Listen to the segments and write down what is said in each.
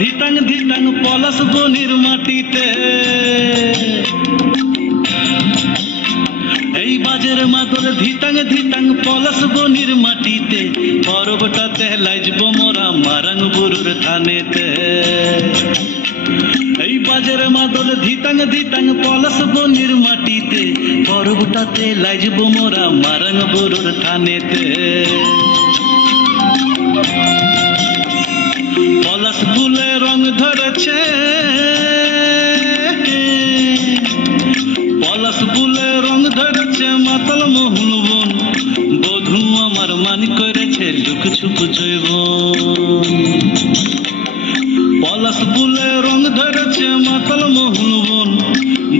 ধিতাং ধিতাং পলাশ বনির মাটিতে, এই বাজের মাদল ধিতাং ধিতাং পলাশ বনির মাটিতে, পরবটাতে লাইজব মোরা মারাং বুরুর থানেতে। এই বাজের মাদল ধিতাং ধিতাং পলাশ বনির মাটিতে, পরবটাতে লাইজব মোরা মারাং বুরুর থানেতে। পলাশ ফুলে রং ধরেছে, পলাশ ফুলে রং ধরেছে মাতাল মোহন বন, বধূ আমার মান করেছে লুক ছুপ জৈবন। পলাশ ফুলে রং ধরেছে মাতাল মোহন বন,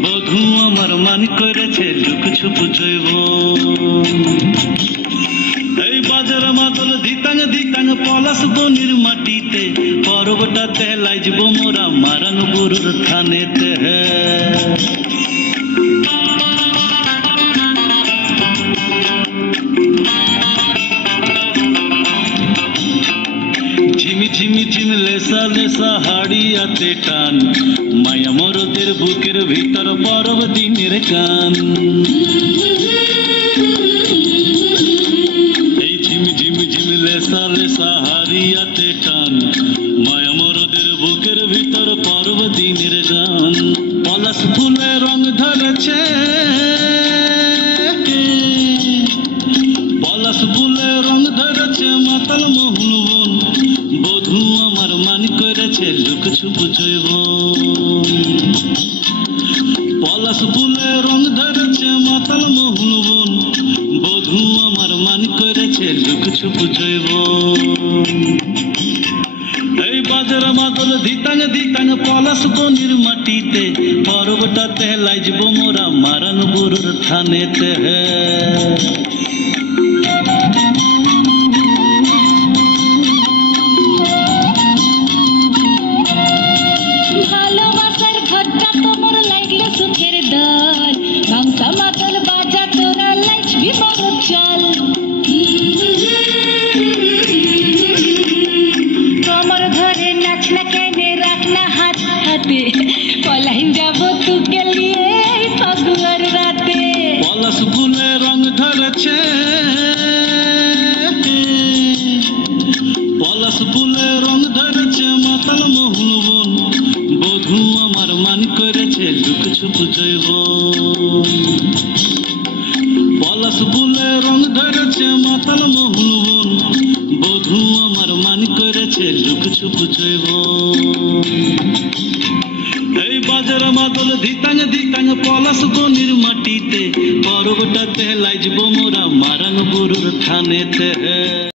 বধূ আমার মান করেছে লুক ছুপ জৈবন। এই বাজার মাদল ধিতাং ধিতাং পলাশ বনির মাটিতে, পরবটাতে লাইজব মোরা মারাং বুরুর থানেতে। ঝিমি ঝিমি ঝিম লেসা লেসা হাড়িয়াতে টান, মায়া মরদের বুকের ভিতর পরব দিনের গান। এই ঝিমি ঝিমি ঝিম লেসা লেসা হাড়িয়াতে টান, মায়া মরদের বুকের ভিতর পরব দিনের গান। পলাশ ফুলে রং ধরেছে, পলাশ ফুলে রং ধরেছে মাতাল মোহন বন, বধূ আমার মান করেছে লুক ছুপ জৈবন। পলাশ ফুলে রং ধরেছে মাতাল মোহন বন, বধূ আমার মান করেছে লুক ছুপ জৈবন। এই বাজার মাদল ধিতাং ধিতাং পলাশ বনির মাটিতে, পরবটাতে লাইজব মোরা মারাং বুরুর থানেতে। ভালোবাসার ঘরটা তোমার লাগলে সুখের দল, গামছা মাদল বাজা তোরা লাইজবি বড় চল। কমর ধরে নাচ না কেনে রাখ না হাত হাতে, পলাইন যাব তুকে লিয়ে ফাগুয়ার রাতে। পলাশ ফুলে রং ধরেছে, পলাশ ফুলে রং ধরেছে মাতাল মোহন বন, বধূ আমার মান করেছে লুক ছুপ জৈবন। পলাশ ফুলে রং ধরেছে মাতাল মোহন বন, বধূ আমার মান করেছে লুক ছুপ জৈবন। এই বাজার মাদল ধিতাং ধিতাং পলাশ বনির মাটিতে, পরবটাতে লাইজব মোরা মারাং বুরুর থানেতে।